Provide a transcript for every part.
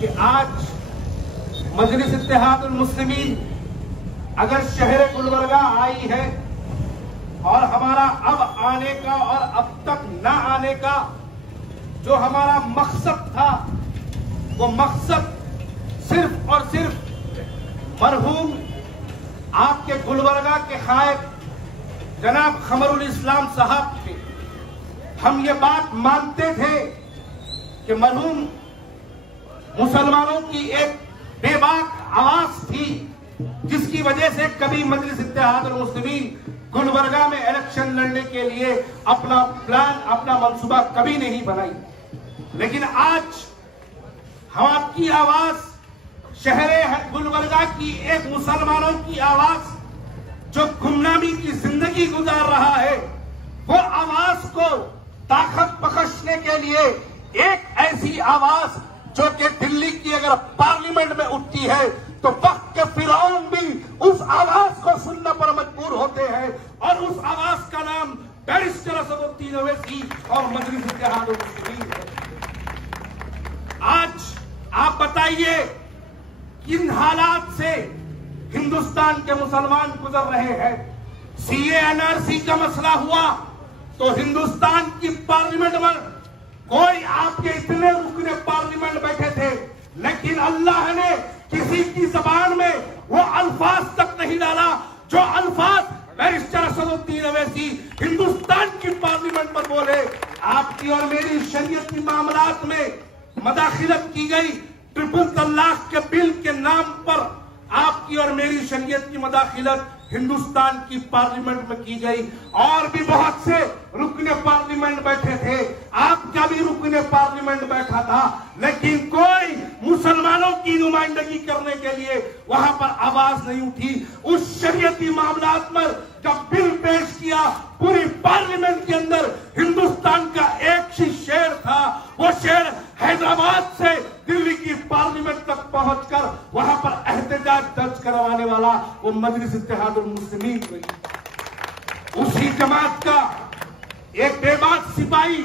कि आज मजलिस इत्तेहादुल मुस्लिमीन अगर शहर गुलबर्गा आई है और हमारा अब आने का और अब तक न आने का जो हमारा मकसद था, वो मकसद सिर्फ और सिर्फ मरहूम आपके गुलबर्गा के खायब जनाब खमरुल इस्लाम साहब थे। हम ये बात मानते थे कि मरहूम मुसलमानों की एक बेबाक आवाज थी, जिसकी वजह से कभी मजलिस इत्तेहादुल मुस्लिमीन गुलबर्गा में इलेक्शन लड़ने के लिए अपना प्लान, अपना मंसूबा कभी नहीं बनाई। लेकिन आज हम आपकी आवाज, शहर गुलबर्गा की एक मुसलमानों की आवाज जो गुमनामी की जिंदगी गुजार रहा है, वो आवाज को ताकत बख्शने के लिए एक ऐसी आवाज जो कि दिल्ली की अगर पार्लियामेंट में उठती है तो वक्त के फिरौन भी उस आवाज को सुनने पर मजबूर होते हैं, और उस आवाज का नाम बैरिस्टर असदुद्दीन ओवैसी और मजलिस इत्तेहादुल मुस्लिमीन है। आज आप बताइए किन हालात से हिंदुस्तान के मुसलमान गुजर रहे हैं। सीए एनआरसी का मसला हुआ तो हिंदुस्तान की पार्लियामेंट में कोई आपके इतने रुकने पार्लियामेंट बैठे थे, लेकिन अल्लाह ने किसी की जबान में वो अल्फाज तक नहीं डाला जो अल्फाज बैरिस्टर असदुद्दीन ओवैसी हिंदुस्तान की पार्लियामेंट पर बोले। आपकी और मेरी शरीयत की मामलात में मदाखिलत की गई, ट्रिपल तलाक के बिल के नाम पर आपकी और मेरी शरीयत की मदाखिलत हिंदुस्तान की पार्लियामेंट में की गई, और भी बहुत से रुकने पार्लियामेंट बैठे थे, आपका भी रुकने पार्लियामेंट बैठा था, लेकिन कोई मुसलमानों की नुमाइंदगी करने के लिए वहां पर आवाज नहीं उठी। उस शरीयती मामलात पर जब बिल पेश किया, पूरी पार्लियामेंट के अंदर हिंदुस्तान का एक ही शेर था, वो शेर हैदराबाद से दिल्ली की पार्लियामेंट तक पहुंचकर वहां पर एहतजाज दर्ज करवाने वाला वो मजलिस इत्तेहादुल मुस्लिमीन हुई। उसी जमात का एक बेबाक सिपाही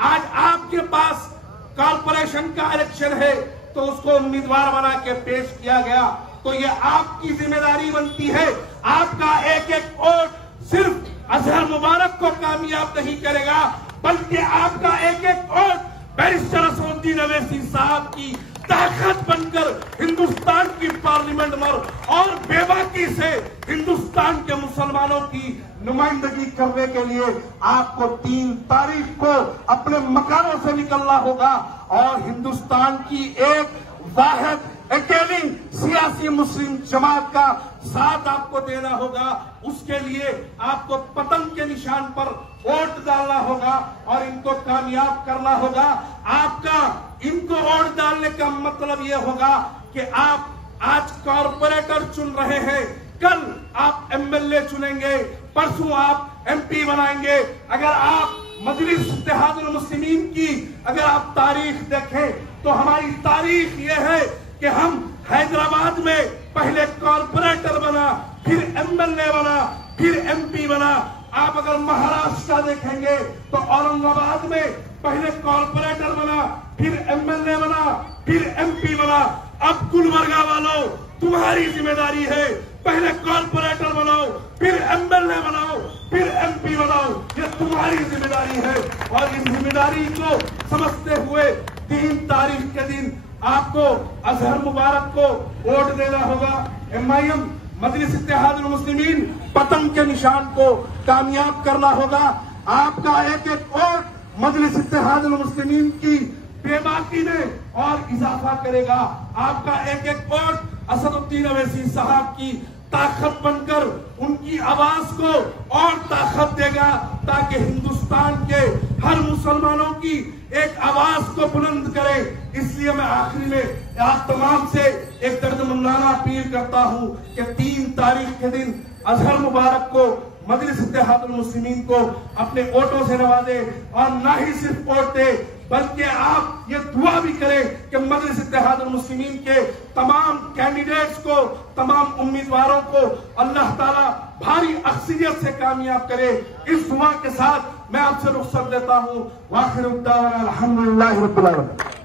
आज आपके पास कॉर्पोरेशन का इलेक्शन है तो उसको उम्मीदवार बना के पेश किया गया, तो ये आपकी जिम्मेदारी बनती है। आपका एक एक वोट सिर्फ अजहर मुबारक को कामयाब नहीं करेगा, बल्कि आपका एक एक वोट बैरिस्टर असदुद्दीन ओवैसी साहब की ताकत बनकर हिंदुस्तान की पार्लियामेंट में और बेबाकी से हिंदुस्तान के मुसलमानों की नुमाइंदगी करने के लिए आपको 3 तारीख को अपने मकानों से निकलना होगा और हिंदुस्तान की एक वाहिद अकेली सियासी मुस्लिम जमात का साथ आपको देना होगा। उसके लिए आपको पतंग के निशान पर वोट डालना होगा और इनको कामयाब करना होगा। आपका इनको वोट डालने का मतलब यह होगा कि आप आज कॉर्पोरेटर चुन रहे हैं, कल आप एमएलए चुनेंगे, परसों आप एमपी बनाएंगे। अगर आप मजलिस इत्तेहादुल मुस्लिमीन की अगर आप तारीख देखें तो हमारी तारीख यह है कि हम हैदराबाद में पहले कॉर्पोरेटर बना, फिर एमएलए बना, फिर एमपी बना। आप अगर महाराष्ट्र देखेंगे तो औरंगाबाद में पहले कॉर्पोरेटर बना, फिर एमएलए बना, फिर एमपी बना। अब गुलबर्गा वालों, तुम्हारी जिम्मेदारी है, पहले कॉर्पोरेटर बनाओ, फिर एमएलए बनाओ, फिर एमपी बनाओ। ये तुम्हारी जिम्मेदारी है और इस जिम्मेदारी को समझते हुए 3 तारीख के दिन आपको अजहर मुबारक को वोट देना होगा। एमआईएम मजलिस इत्तेहादुल मुस्लिमीन पतंग के निशान को कामयाब करना होगा। आपका एक एक वोट मजलिस इत्तेहादुल मुस्लिमीन की बेबाकी में और इजाफा करेगा। आपका एक एक वोट असदुद्दीन ओवैसी साहब की ताकत बनकर उनकी आवाज को और ताकत देगा, ताकि हिंदुस्तान के हर मुसलमानों की एक आवाज को बुलंद करे। इसलिए मैं आखिरी में आप तमाम से एक दर्दमंदाना अपील करता हूं कि 3 तारीख के दिन अजहर मुबारक को, मजलिस इत्तेहादुल मुस्लिमीन को अपने वोटों से नवाजे, और ना ही सिर्फ वोट दे बल्कि आप ये दुआ भी करें कि मजलिस इत्तेहादुल मुस्लिमीन के तमाम कैंडिडेट्स को, तमाम उम्मीदवारों को अल्लाह ताला भारी अक्सरियत से कामयाब करे। इस दुआ के साथ मैं आपसे रुखसत देता हूँ। वाखिर दावाना अल्हम्दुलिल्लाहि रब्बिल आलमीन।